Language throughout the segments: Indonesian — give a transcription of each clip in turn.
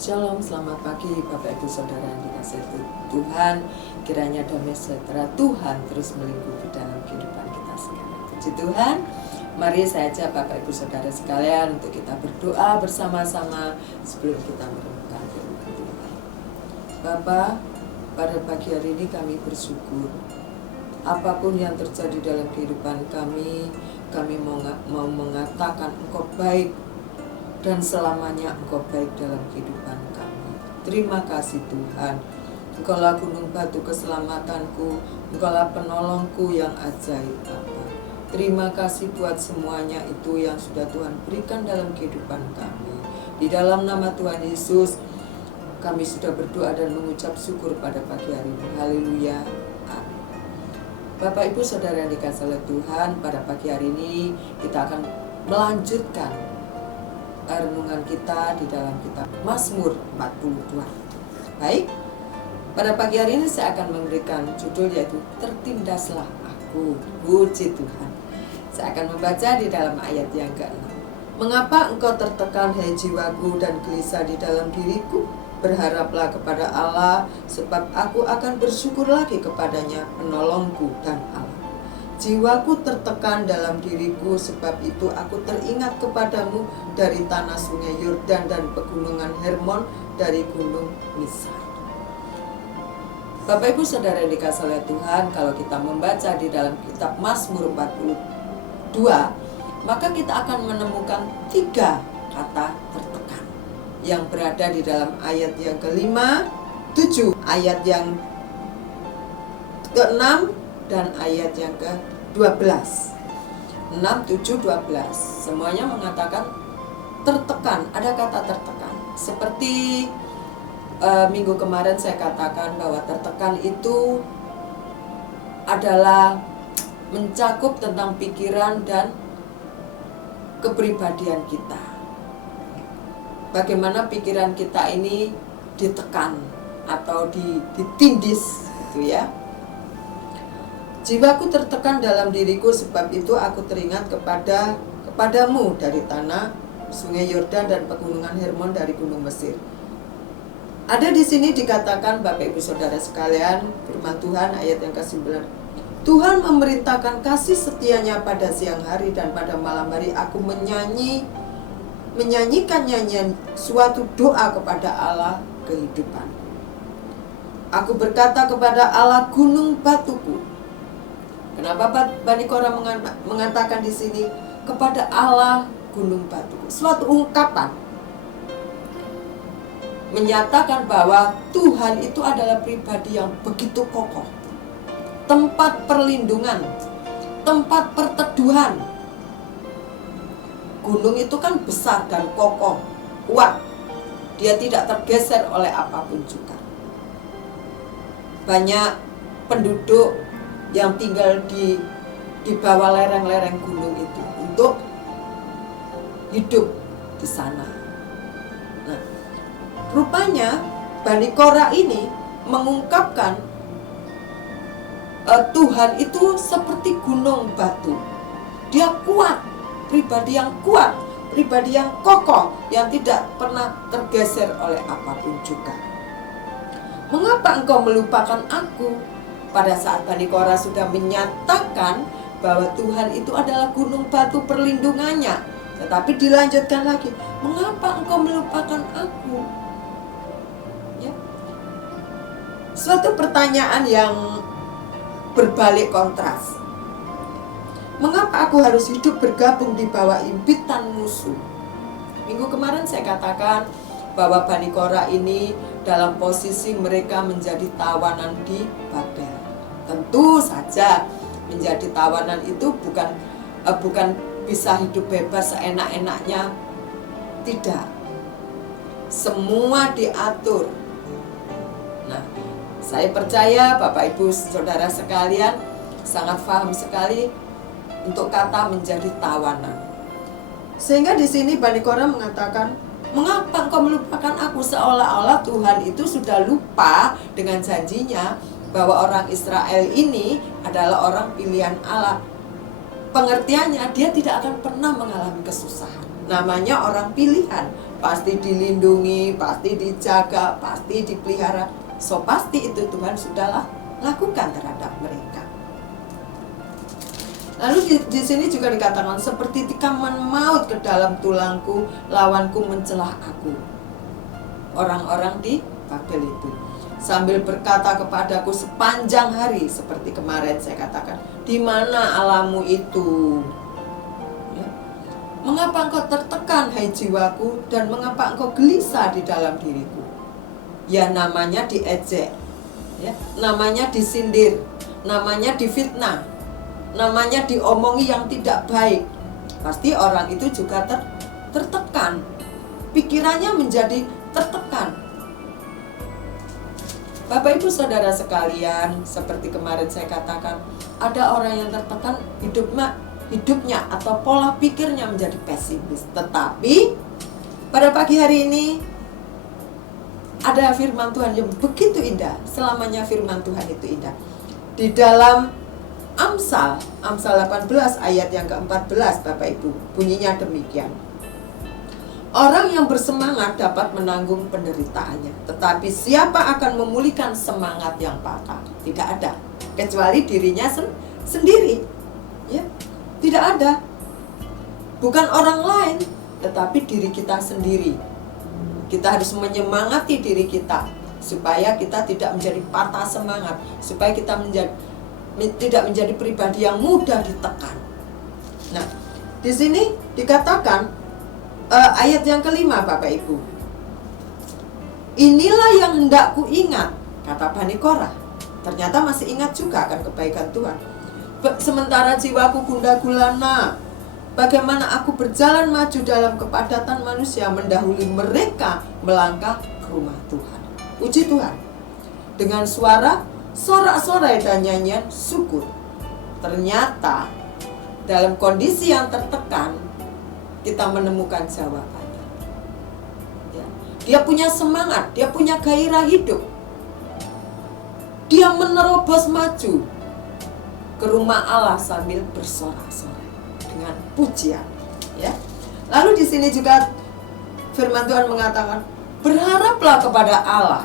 Shalom, selamat pagi Bapak Ibu Saudara yang dikasihi Tuhan. Kiranya damai sejahtera Tuhan terus melingkupi dalam kehidupan kita sekarang. Puji Tuhan. Mari saya ajak Bapak Ibu Saudara sekalian untuk kita berdoa bersama-sama sebelum kita merenungkan firman Tuhan. Bapa, pada pagi hari ini kami bersyukur. Apapun yang terjadi dalam kehidupan kami mau mengatakan Engkau baik dan selamanya Engkau baik dalam kehidupan kami. Terima kasih Tuhan. Engkaulah gunung batu keselamatanku, Engkaulah penolongku yang ajaib Bapa. Terima kasih buat semuanya itu yang sudah Tuhan berikan dalam kehidupan kami. Di dalam nama Tuhan Yesus, kami sudah berdoa dan mengucap syukur pada pagi hari ini. Haleluya. Amin. Bapak Ibu Saudara yang dikasihi oleh Tuhan, pada pagi hari ini kita akan melanjutkan renungan kita di dalam kitab Mazmur 42. Baik, pada pagi hari ini saya akan memberikan judul yaitu Tertindaslah Aku. Puji Tuhan. Saya akan membaca di dalam ayat yang ke-6. Mengapa engkau tertekan hai jiwaku dan gelisah di dalam diriku? Berharaplah kepada Allah, sebab aku akan bersyukur lagi kepadanya, penolongku dan Allah. Jiwaku tertekan dalam diriku, sebab itu aku teringat kepadamu dari tanah sungai Yordan dan pegunungan Hermon, dari gunung Misar. Bapak Ibu Saudara yang dikasihi oleh Tuhan, kalau kita membaca di dalam kitab Mazmur 42, maka kita akan menemukan 3 kata tertekan yang berada di dalam ayat yang ke-5, 7, ayat yang ke-6, dan ayat yang ke-12. 6, 7, 12 semuanya mengatakan tertekan, ada kata tertekan. Seperti minggu kemarin saya katakan bahwa tertekan itu adalah mencakup tentang pikiran dan kepribadian kita. Bagaimana pikiran kita ini ditekan atau ditindis gitu ya. Jiwaku tertekan dalam diriku, sebab itu aku teringat kepadamu dari tanah sungai Yordan dan pegunungan Hermon, dari gunung Mesir. Ada di sini dikatakan Bapak Ibu Saudara sekalian, firman Tuhan ayat yang ke-9. Tuhan memerintahkan kasih setianya pada siang hari, dan pada malam hari aku menyanyikan nyanyian suatu doa kepada Allah kehidupan. Aku berkata kepada Allah gunung batuku. Kenapa Bani Korah mengatakan di sini kepada Allah gunung batuku? Suatu ungkapan menyatakan bahwa Tuhan itu adalah pribadi yang begitu kokoh, tempat perlindungan, tempat perteduhan. Gunung itu kan besar dan kokoh, kuat. Dia tidak tergeser oleh apapun juga. Banyak penduduk yang tinggal di bawah lereng-lereng gunung itu untuk hidup di sana. Nah, rupanya Bani Korah ini mengungkapkan Tuhan itu seperti gunung batu. Dia kuat, pribadi yang kuat, pribadi yang kokoh, yang tidak pernah tergeser oleh apapun juga. Mengapa engkau melupakan aku? Pada saat Bani Korah sudah menyatakan bahwa Tuhan itu adalah gunung batu perlindungannya, tetapi dilanjutkan lagi, mengapa engkau melupakan aku? Ya. Suatu pertanyaan yang berbalik kontras. Mengapa aku harus hidup bergabung di bawah impitan musuh? Minggu kemarin saya katakan bahwa Bani Korah ini dalam posisi mereka menjadi tawanan di Babel. Tentu saja menjadi tawanan itu bukan bisa hidup bebas seenak-enaknya. Tidak. Semua diatur. Nah, saya percaya Bapak Ibu Saudara sekalian sangat paham sekali untuk kata menjadi tawanan. Sehingga di sini Bani Korah mengatakan, mengapa engkau melupakan aku? Seolah-olah Tuhan itu sudah lupa dengan janjinya bahwa orang Israel ini adalah orang pilihan Allah. Pengertiannya, dia tidak akan pernah mengalami kesusahan. Namanya orang pilihan, pasti dilindungi, pasti dijaga, pasti dipelihara. So pasti itu Tuhan sudah lakukan terhadap mereka. Lalu di sini juga dikatakan seperti tikaman maut ke dalam tulangku, lawanku mencelah aku. Orang-orang di Babel itu sambil berkata kepadaku sepanjang hari, seperti kemarin saya katakan, di mana Allahmu itu? Ya. Mengapa engkau tertekan, hai jiwaku, dan mengapa engkau gelisah di dalam diriku? Ya, namanya diejek, ya, namanya disindir, namanya difitnah, namanya diomongi yang tidak baik. Pasti orang itu juga tertekan, pikirannya menjadi tertekan. Bapak Ibu Saudara sekalian, seperti kemarin saya katakan, ada orang yang tertekan hidupnya atau pola pikirnya menjadi pesimis. Tetapi pada pagi hari ini ada firman Tuhan yang begitu indah. Selamanya firman Tuhan itu indah. Di dalam Amsal 18 ayat yang ke-14, Bapak Ibu, bunyinya demikian. Orang yang bersemangat dapat menanggung penderitaannya, tetapi siapa akan memulihkan semangat yang patah? Tidak ada, kecuali dirinya sendiri. Ya, tidak ada. Bukan orang lain, tetapi diri kita sendiri. Kita harus menyemangati diri kita supaya kita tidak menjadi patah semangat, supaya kita tidak menjadi pribadi yang mudah ditekan. Nah, di sini dikatakan ayat yang kelima, Bapak Ibu. Inilah yang hendak ku ingat, kata Bani Korah. Ternyata masih ingat juga akan kebaikan Tuhan. Sementara jiwaku gundah gulana, bagaimana aku berjalan maju dalam kepadatan manusia, mendahului mereka melangkah ke rumah Tuhan. Puji Tuhan. Dengan suara sorak-sorai dan nyanyian syukur. Ternyata dalam kondisi yang tertekan, kita menemukan jawabannya. Ya. Dia punya semangat, dia punya gairah hidup. Dia menerobos maju ke rumah Allah sambil bersorak-sorai dengan pujian. Ya. Lalu di sini juga firman Tuhan mengatakan, berharaplah kepada Allah,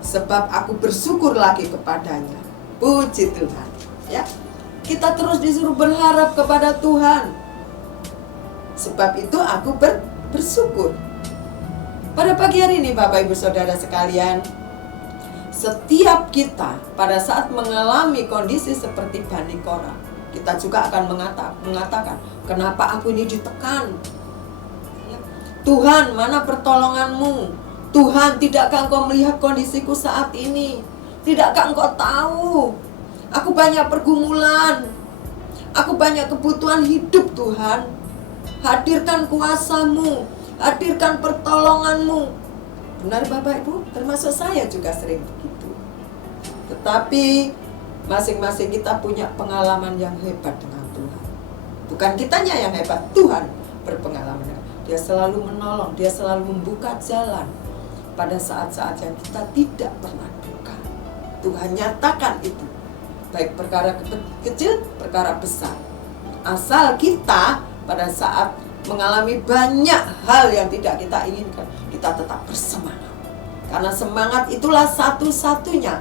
sebab aku bersyukur lagi kepadanya. Puji Tuhan. Ya. Kita terus disuruh berharap kepada Tuhan. Sebab itu aku bersyukur. Pada pagi hari ini Bapak Ibu Saudara sekalian, setiap kita pada saat mengalami kondisi seperti Bani Korah, kita juga akan mengatakan, kenapa aku ini ditekan? Ya. Tuhan, mana pertolonganmu? Tuhan, tidakkah engkau melihat kondisiku saat ini? Tidakkah engkau tahu? Aku banyak pergumulan, aku banyak kebutuhan hidup, Tuhan. Hadirkan kuasa-Mu, hadirkan pertolongan-Mu. Benar Bapak Ibu, termasuk saya juga sering begitu. Tetapi masing-masing kita punya pengalaman yang hebat dengan Tuhan. Bukan kitanya yang hebat, Tuhan berpengalaman. Dia selalu menolong, dia selalu membuka jalan pada saat-saat yang kita tidak pernah duga. Tuhan nyatakan itu, baik perkara kecil, perkara besar. Asal kita pada saat mengalami banyak hal yang tidak kita inginkan, kita tetap bersemangat. Karena semangat itulah satu-satunya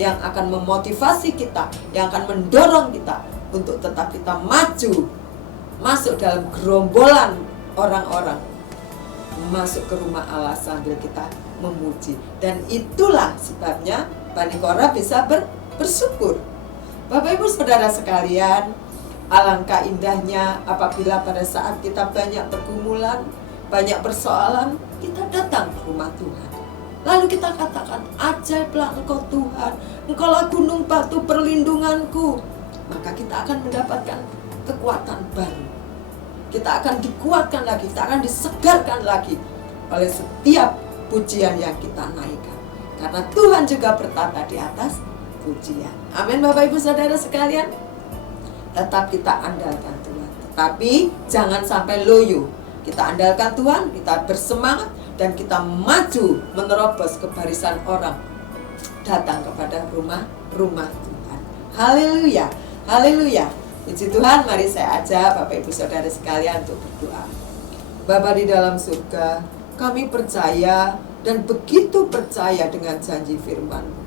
yang akan memotivasi kita, yang akan mendorong kita untuk tetap kita maju, masuk dalam gerombolan orang-orang, masuk ke rumah Allah sambil kita memuji. Dan itulah sebabnya Bani Korah bisa bersyukur. Bapak Ibu Saudara sekalian, alangkah indahnya apabila pada saat kita banyak pergumulan, banyak persoalan, kita datang ke rumah Tuhan. Lalu kita katakan, ajaiblah Engkau Tuhan, Engkaulah gunung batu perlindunganku. Maka kita akan mendapatkan kekuatan baru. Kita akan dikuatkan lagi, kita akan disegarkan lagi oleh setiap pujian yang kita naikkan. Karena Tuhan juga bertata di atas pujian. Amin Bapak Ibu Saudara sekalian. Tetap kita andalkan Tuhan, tapi jangan sampai loyo. Kita andalkan Tuhan, kita bersemangat, dan kita maju menerobos ke barisan orang, datang kepada rumah Tuhan. Haleluya, haleluya. Puji Tuhan, mari saya ajak Bapak Ibu Saudara sekalian untuk berdoa. Bapa di dalam surga, Kami percaya dan begitu percaya dengan janji firman-Mu.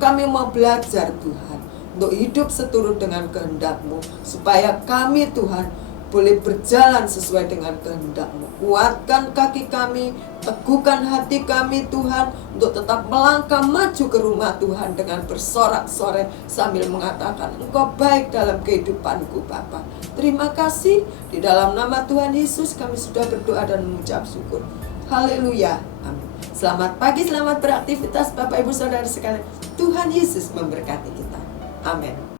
Kami mau belajar Tuhan untuk hidup seturut dengan kehendak-Mu, supaya kami Tuhan boleh berjalan sesuai dengan kehendak-Mu. Kuatkan kaki kami, teguhkan hati kami Tuhan, untuk tetap melangkah maju ke rumah Tuhan dengan bersorak-sorai sambil mengatakan, Engkau baik dalam kehidupanku Bapa. Terima kasih, di dalam nama Tuhan Yesus kami sudah berdoa dan mengucap syukur. Haleluya, amin. Selamat pagi, selamat beraktivitas Bapak Ibu Saudara sekalian. Tuhan Yesus memberkati kita. Amin.